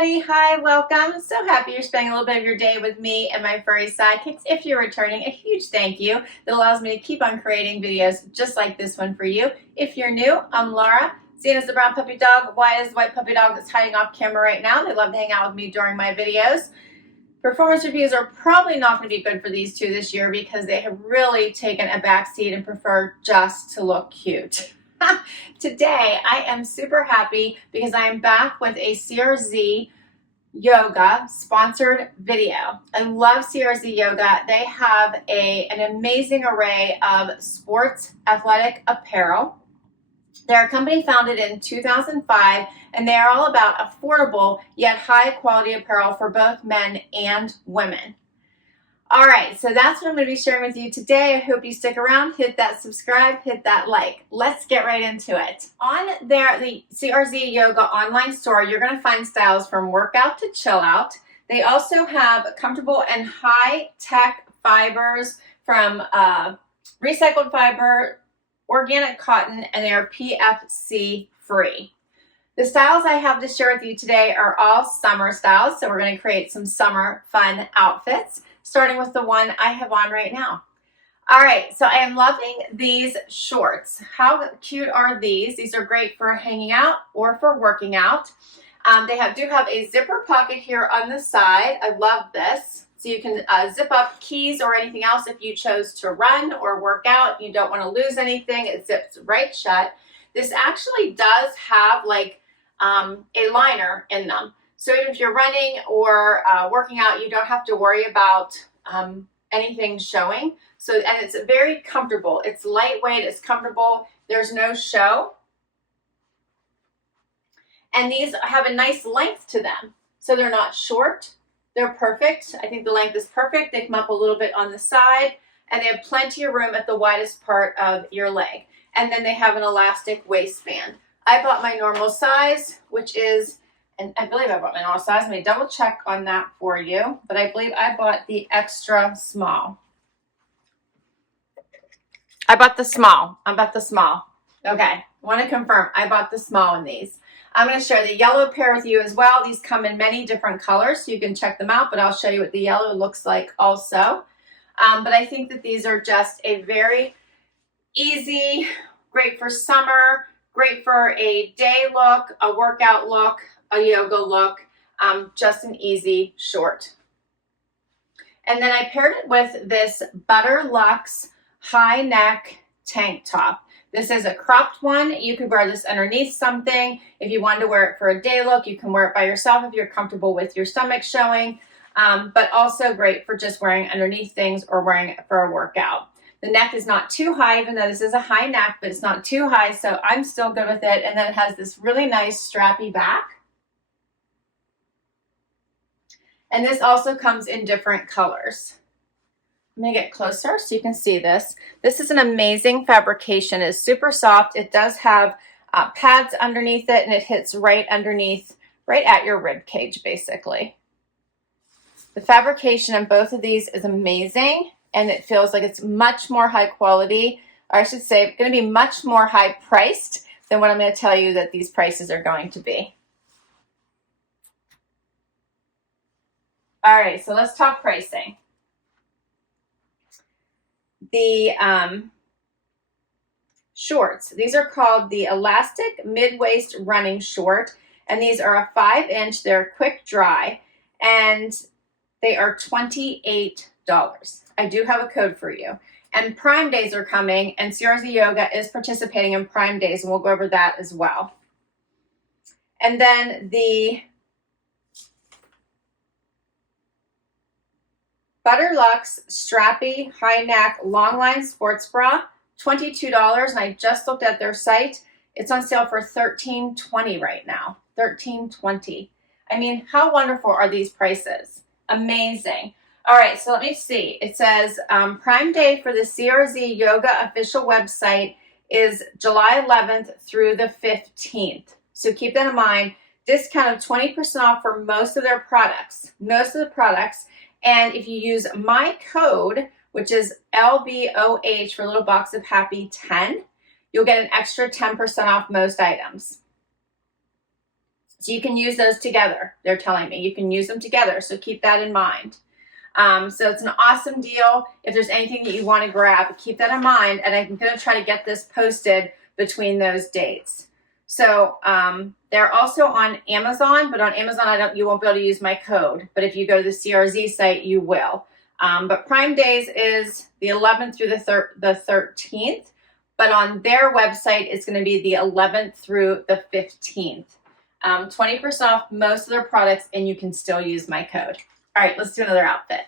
everybody. Hi, welcome. So happy you're spending a little bit of your day with me and my furry sidekicks. If you're returning, a huge thank you that allows me to keep on creating videos just like this one for you. If you're new, I'm Laura. Seen as the brown puppy dog, Wyatt is the white puppy dog that's hiding off camera right now. They love to hang out with me during my videos. Performance reviews are probably not going to be good for these two this year because they have really taken a backseat and prefer just to look cute. Today, I am super happy because I am back with a CRZ Yoga sponsored video. I love CRZ Yoga. They have an amazing array of sports athletic apparel. They're a company founded in 2005, and they are all about affordable yet high quality apparel for both men and women. All right, so that's what I'm going to be sharing with you today. I hope you stick around, hit that subscribe, hit that like. Let's get right into it. On the CRZ Yoga online store, you're going to find styles from workout to chill out. They also have comfortable and high-tech fibers from recycled fiber, organic cotton, and they are PFC free. The styles I have to share with you today are all summer styles, so we're going to create some summer fun outfits, starting with the one I have on right now. All right, so I am loving these shorts. How cute are these? These are great for hanging out or for working out. They do have a zipper pocket here on the side. I love this. So you can zip up keys or anything else if you chose to run or work out. You don't want to lose anything. It zips right shut. This actually does have like a liner in them. So even if you're running or working out, you don't have to worry about anything showing. And it's very comfortable. It's lightweight, it's comfortable. There's no show. And these have a nice length to them. So they're not short. They're perfect. I think the length is perfect. They come up a little bit on the side, and they have plenty of room at the widest part of your leg. And then they have an elastic waistband. I bought my normal size, which is, and I believe I bought my normal size. Let me double check on that for you. But I believe I bought the extra small. I bought the small. Okay, I want to confirm. I bought the small in these. I'm going to share the yellow pair with you as well. These come in many different colors, so you can check them out, but I'll show you what the yellow looks like also. But I think that these are just a very easy, great for summer, great for a day look, a workout look, a yoga look, just an easy short. And then I paired it with this Butter Luxe high neck tank top. This is a cropped one. You could wear this underneath something. If you wanted to wear it for a day look, you can wear it by yourself if you're comfortable with your stomach showing, but also great for just wearing underneath things or wearing it for a workout. The neck is not too high, even though this is a high neck, but it's not too high, so I'm still good with it. And then it has this really nice strappy back. And this also comes in different colors. I'm going to get closer so you can see this. This is an amazing fabrication. It's super soft. It does have pads underneath it, and it hits right underneath, right at your rib cage, basically. The fabrication on both of these is amazing, and it feels like it's much more high quality, or I should say, going to be much more high priced than what I'm going to tell you that these prices are going to be. All right, so let's talk pricing. The shorts, these are called the elastic mid-waist running short, and these are a 5-inch. They're quick dry, and they are $28. I do have a code for you. And Prime Days are coming, and CRZ Yoga is participating in Prime Days, and we'll go over that as well. And then the Butter Luxe strappy high neck long line sports bra, $22, and I just looked at their site. It's on sale for $13.20 right now. $13.20. I mean, how wonderful are these prices? Amazing. All right, so let me see. It says Prime Day for the CRZ Yoga official website is July 11th through the 15th. So keep that in mind. Discount of 20% off for most of their products. Most of the products. And if you use my code, which is LBOH for Little Box of Happy 10, you'll get an extra 10% off most items. So you can use those together. They're telling me you can use them together. So keep that in mind. So it's an awesome deal. If there's anything that you want to grab, keep that in mind. And I'm going to try to get this posted between those dates. So they're also on Amazon, but on Amazon you won't be able to use my code. But if you go to the CRZ site, you will. But Prime Days is the 11th through the 13th. But on their website, it's going to be the 11th through the 15th. 20% off most of their products, and you can still use my code. All right, let's do another outfit.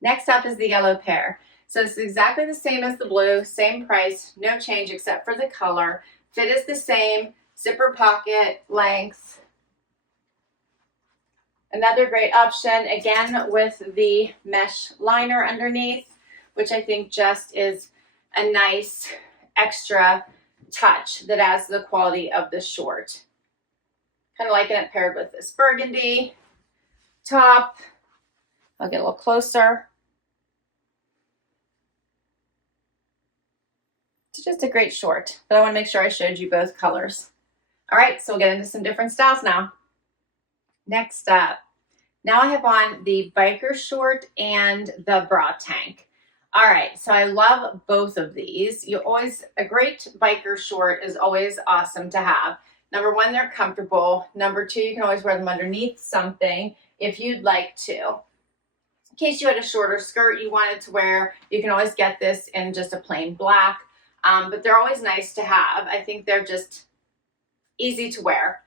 Next up is the yellow pair. So it's exactly the same as the blue, same price, no change except for the color. Fit is the same, zipper pocket, length. Another great option, again with the mesh liner underneath, which I think just is a nice extra touch that adds to the quality of the short. Kind of liking it paired with this burgundy top. I'll get a little closer. It's just a great short, but I want to make sure I showed you both colors. All right, so we'll get into some different styles now. Next up, now I have on the biker short and the bra tank. All right, so I love both of these. A great biker short is always awesome to have. Number one, they're comfortable. Number two, you can always wear them underneath something if you'd like to. In case you had a shorter skirt you wanted to wear, you can always get this in just a plain black. But they're always nice to have. I think they're just easy to wear.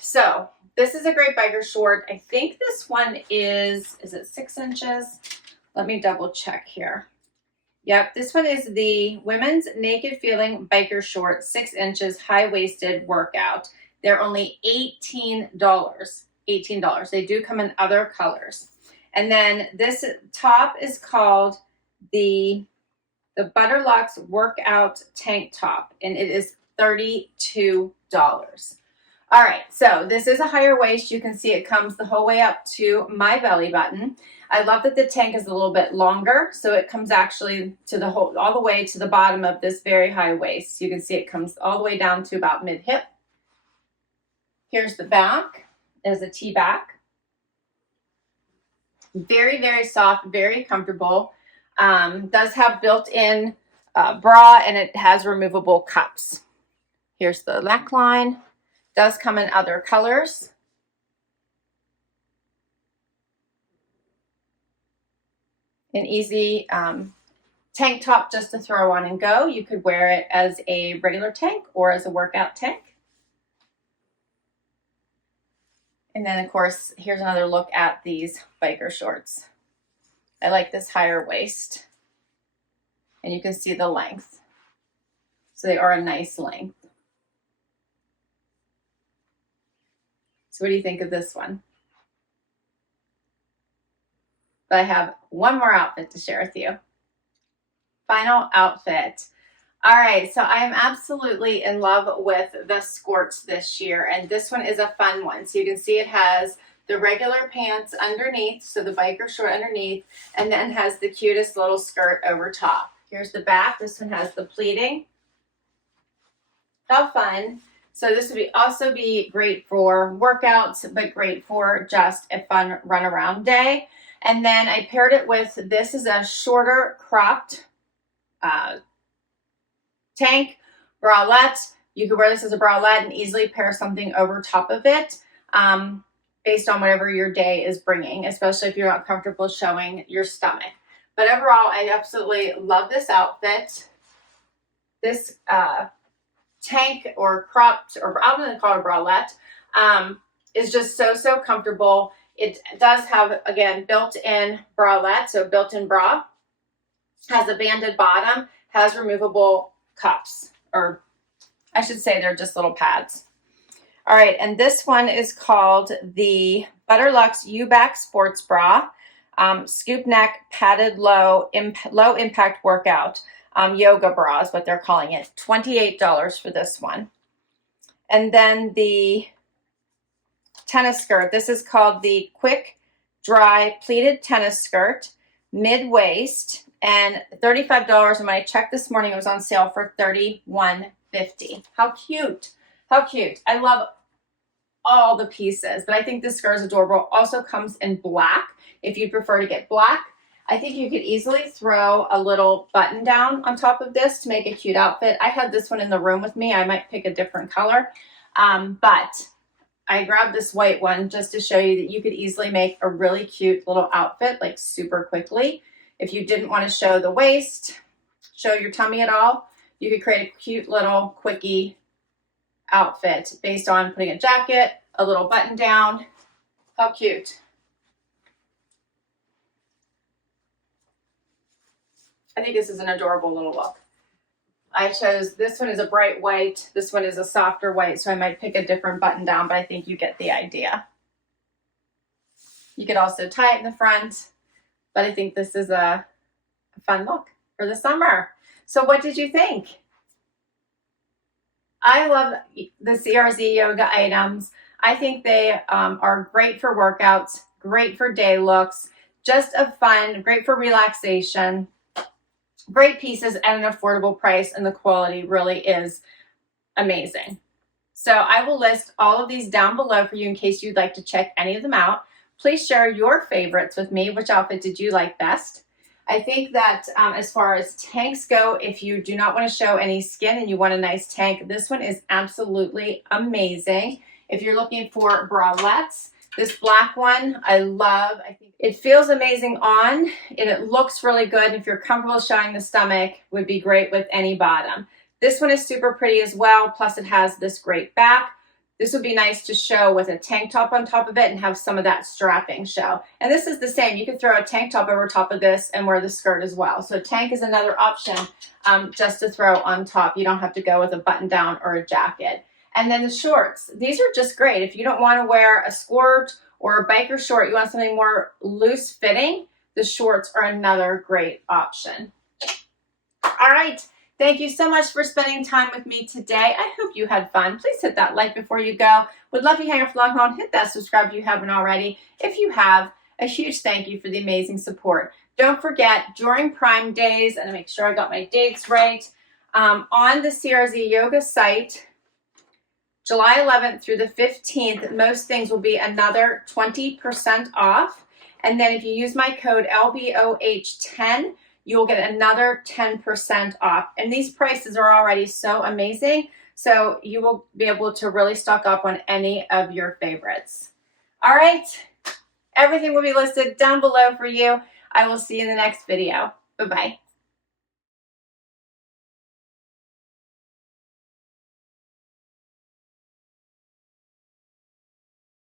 So this is a great biker short. I think this one is it 6 inches? Let me double check here. Yep, this one is the women's naked feeling biker short, 6 inches, high-waisted workout. They're only $18. $18. They do come in other colors. And then this top is called the Luxe workout tank top, and it is $32. All right, so this is a higher waist. You can see it comes the whole way up to my belly button. I love that the tank is a little bit longer, so it comes actually to all the way to the bottom of this very high waist. You can see it comes all the way down to about mid-hip. Here's the back. There's a T-back. Very, very soft, very comfortable. Does have built-in bra, and it has removable cups. Here's the neckline. Does come in other colors. An easy tank top just to throw on and go. You could wear it as a regular tank or as a workout tank. And then, of course, here's another look at these biker shorts. I like this higher waist. And you can see the length. So they are a nice length. So what do you think of this one? But I have one more outfit to share with you. Final outfit. All right, so I am absolutely in love with the skirts this year, and this one is a fun one. So you can see it has the regular pants underneath, so the biker short underneath, and then has the cutest little skirt over top. Here's the back. This one has the pleating. How fun. So this would also be great for workouts, but great for just a fun run around day. And then I paired it with, this is a shorter cropped tank bralette. You could wear this as a bralette and easily pair something over top of it based on whatever your day is bringing, especially if you're not comfortable showing your stomach. But overall, I absolutely love this outfit. This tank or cropped, or I'm going to call it a bralette, is just so comfortable. It does have, again, built-in bralette, so built-in bra. Has a banded bottom, has removable cups, or I should say they're just little pads. All right, and this one is called the Luxe U-Back Sports Bra, scoop neck, padded low impact workout. Yoga bra is what they're calling it. $28 for this one. And then the tennis skirt. This is called the Quick Dry Pleated Tennis Skirt, mid-waist, and $35. And when I checked this morning, it was on sale for $31.50. How cute. How cute. I love all the pieces, but I think this skirt is adorable. Also comes in black. If you prefer to get black, I think you could easily throw a little button down on top of this to make a cute outfit. I had this one in the room with me. I might pick a different color, but I grabbed this white one just to show you that you could easily make a really cute little outfit, like super quickly. If you didn't want to show the waist, show your tummy at all, you could create a cute little quickie outfit based on putting a jacket, a little button down. How cute. I think this is an adorable little look. I chose, this one is a bright white, this one is a softer white, so I might pick a different button down, but I think you get the idea. You could also tie it in the front, but I think this is a fun look for the summer. So what did you think? I love the CRZ Yoga items. I think they are great for workouts, great for day looks, just a fun, great for relaxation. Great pieces at an affordable price, and the quality really is amazing. So I will list all of these down below for you in case you'd like to check any of them out. Please share your favorites with me. Which outfit did you like best? I think that as far as tanks go, if you do not want to show any skin and you want a nice tank, this one is absolutely amazing. If you're looking for bralettes, this black one I love. I think it feels amazing on and it looks really good. If you're comfortable showing the stomach, would be great with any bottom. This one is super pretty as well. Plus it has this great back. This would be nice to show with a tank top on top of it and have some of that strapping show. And this is the same. You could throw a tank top over top of this and wear the skirt as well. So tank is another option just to throw on top. You don't have to go with a button down or a jacket. And then the shorts. These are just great. If you don't want to wear a skirt or a biker short, you want something more loose fitting, the shorts are another great option. All right. Thank you so much for spending time with me today. I hope you had fun. Please hit that like before you go. Would love you hang out for long haul and hit that subscribe if you haven't already. If you have, a huge thank you for the amazing support. Don't forget, during Prime Days, and make sure I got my dates right, on the CRZ Yoga site, July 11th through the 15th, most things will be another 20% off. And then if you use my code LBOH10, you'll get another 10% off. And these prices are already so amazing. So you will be able to really stock up on any of your favorites. All right. Everything will be listed down below for you. I will see you in the next video. Bye-bye.